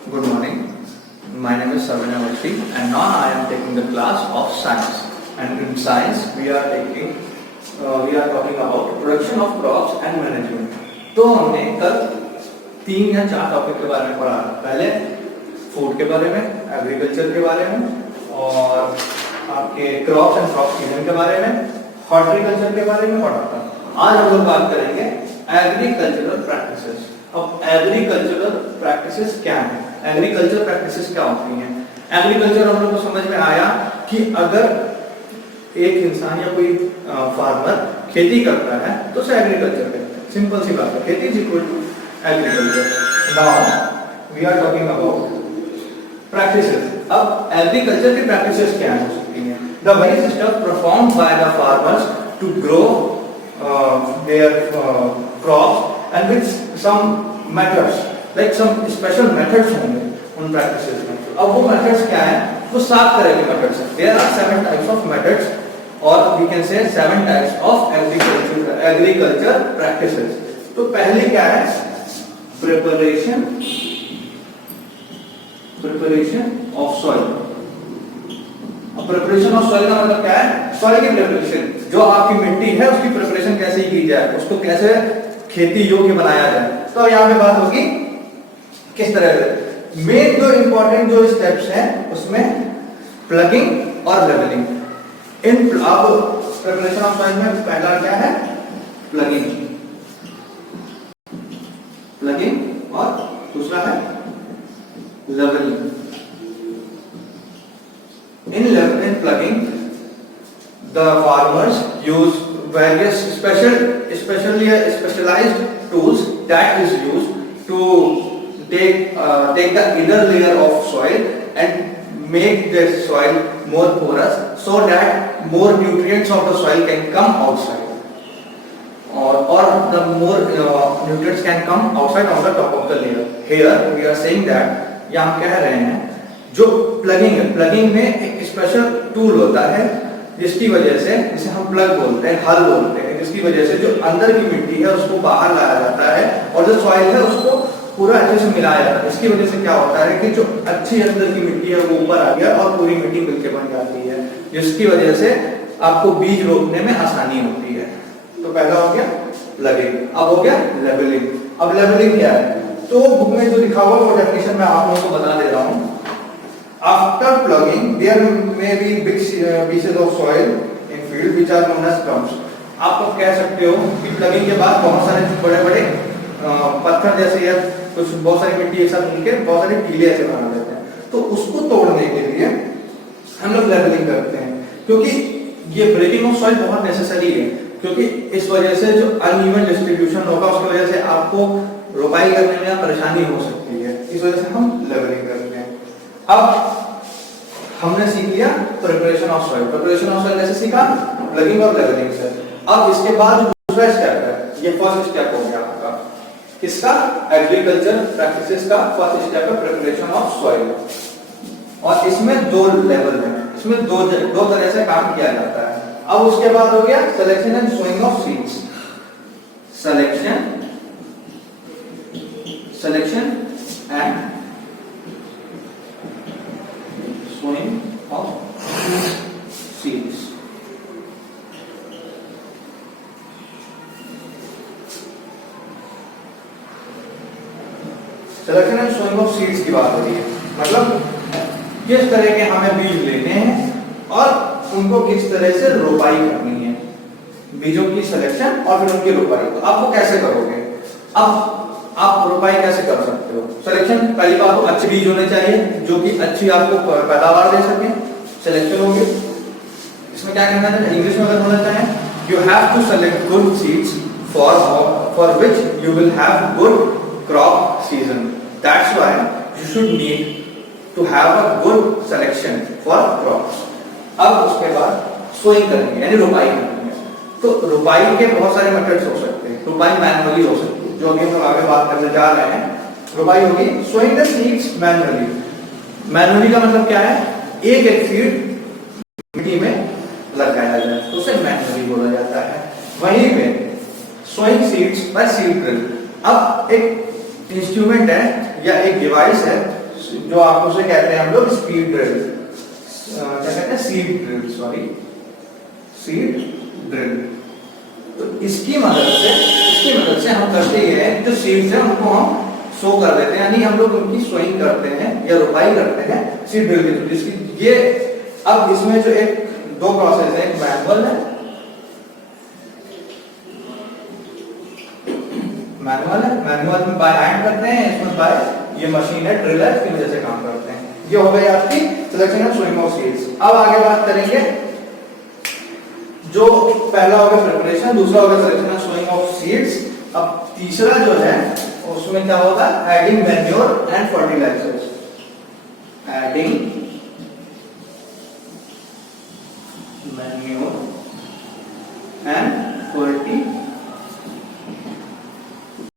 Good morning. My name is Savina Vashi and now I am taking the class of science. And in science we are talking about production of crops and management. तो हमने कल 3 या 4 topic के बारे में पढ़ा। पहले food के बारे में, एग्रीकल्चर के बारे में और आपके क्रॉप्स एंड क्रॉप सीजन के बारे में, हॉर्टिकल्चर के बारे में पढ़ा था। आज हम लोग बात करेंगे एग्रीकल्चरल प्रैक्टिसेस। अब एग्रीकल्चरल प्रैक्टिसेस क्या है? एग्रीकल्चर प्रैक्टिसेस क्या होती हैं? एग्रीकल्चर हम लोग को समझ में आया कि अगर एक इंसान या कोई फार्मर खेती करता है तो उसे एग्रीकल्चर कहते हैं। सिंपल सी बात है, खेती is equal to agriculture. Now we are talking about practices. अब एग्रीकल्चर की प्रैक्टिसेस क्या हो सकती हैं? The very stuff performed by the farmers to grow their crops and with some methods, like some special methods होंगे उन practices में। अब वो methods क्या है? वो 7 तरह के methods हैं। There are 7 types of methods or we can say 7 types of agriculture practices। तो पहली क्या है? Preparation of soil। Preparation of soil का मतलब क्या है? सॉइल की प्रिपरेशन, जो आपकी मिट्टी है उसकी प्रिपरेशन कैसे की जाए, उसको कैसे खेती योग्य बनाया जाए। तो यहाँ पे बात होगी किस तरह से। मेन जो इंपॉर्टेंट जो स्टेप्स हैं उसमें प्लगिंग और लेवलिंग। अब प्रिपरेशन ऑफ सॉइल में पहला क्या है? प्लगिंग और दूसरा है levelling. In plugging, the farmers use various specialized tools that is used to take the inner layer of soil and make the soil more porous, so that more nutrients of the soil can come outside, or the more nutrients can come outside on the top of the layer. Here we are saying that, या हम कह रहे हैं जो plugging है, plugging में एक special tool होता है जिसकी वजह से, जिसे हम प्लग बोलते हैं, हल बोलते हैं, जिसकी वजह से जो अंदर की मिट्टी है उसको बाहर लाया जाता है और जो सॉइल है उसको पूरा अच्छे से मिलाया जाता है। इसकी वजह से क्या होता है कि जो अच्छी अंदर की मिट्टी है वो ऊपर आ गया और पूरी मिट्टी मिलकर बन जाती है, जिसकी वजह से आपको बीज रोपने में आसानी होती है। तो पहला हो गया प्लगिंग। अब हो गया लेवलिंग। अब लेवलिंग क्या है? तो बुक में जो लिखा हुआ वो डेफिनेशन मैं आप लोगों को बता दे रहा हूँ। After plugging, there may be big pieces of soil in field which are known as clumps। आप लोग कह सकते हो कि प्लगिंग के बाद बहुत सारे बड़े-बड़े पत्थर जैसे या कुछ बहुत सारी मिट्टी एक साथ मिलकर बहुत सारे टीले ऐसे बना देते हैं। तो उसको तोड़ने के लिए हम लोग लेवलिंग करते हैं, क्योंकि ये ब्रेकिंग ऑफ सॉइल बहुत नेसेसरी है, क्योंकि इस वजह से जो अनइवन डिस्ट्रीब्यूशन होगा उसकी वजह से आपको रोपाई करने में परेशानी हो सकती है। इस वजह से हम लेवलिंग करते हैं। अब हमने सीख लिया preparation of soil. Preparation of soil कैसे सीखा? प्लगिंग और लेवलिंग से। अब इसके बाद दूसरा स्टेप है, ये फर्स्ट स्टेप हो गया आपका किसका? एग्रीकल्चर प्रैक्टिसेस का फर्स्ट स्टेप है प्रिपरेशन ऑफ सॉइल। और इसमें 2 लेवल है, इसमें दो तरह से काम किया जाता है। अब उसके बाद हो गया selection and sowing of seeds. Selection and sowing of seeds। Selection and sowing of seeds की बात हो रही है, मतलब किस तरह के हमें बीज लेने हैं और उनको किस तरह से रोपाई करनी है। बीजों की सिलेक्शन और फिर उनकी रोपाई। तो आप वो कैसे करोगे? अब आप रोपाई कैसे कर सकते हो? सिलेक्शन, पहली बात तो अच्छे बीज होने चाहिए जो कि अच्छी आपको पैदावार दे सके। सिलेक्शन हो गई, इसमें क्या करना है? इंग्लिश में अगर बोलना चाहें, you have to select good seeds for which you will have good crop season. That's why you should need to have a good selection for crops. अब उसके बाद सोइंग करनी है, यानी रोपाई करनी है। तो रोपाई के बहुत सारे मेथड्स हो सकते हैं। रोपाई मैनुअली हो सकती है, जो अभी हम आगे बात करने जा रहे हैं। रोपाई होगी sowing the seeds manually. Manually का मतलब क्या है? एक सीड मिट्टी में लगाया जाए तो उसे मैनुअली बोला जाता है। वहीं पे sowing seeds by seed drill. अब एक इंस्ट्रूमेंट है या एक डिवाइस है जो आप उसे कहते हैं हम लोग स्पीड ड्रिल, क्या कहते हैं, seed drill, sorry seed drill. तो इसकी मदद से हम करते ये है, जो सीड्स हैं उनको हम शो कर देते हैं, यानी हम लोग उनकी सोइंग करते हैं या रोपाई करते हैं सीड ड्रिल के थ्रू। जिसकी ये अब इसमें जो एक दो प्रोसेस है, एक मैनुअल है, मैनुअल में बाय हैंड करते हैं, इसमें बाय ये मशीन है ड्रिलर की वजह से काम करते हैं। ये हो गई आपकी selection of sowing of seeds. अब आगे बात करेंगे, जो पहला हो गया प्रिपरेशन, दूसरा हो गया selection of sowing of seeds. अब तीसरा जो है उसमें क्या होगा, adding manure and fertilisers, adding manure and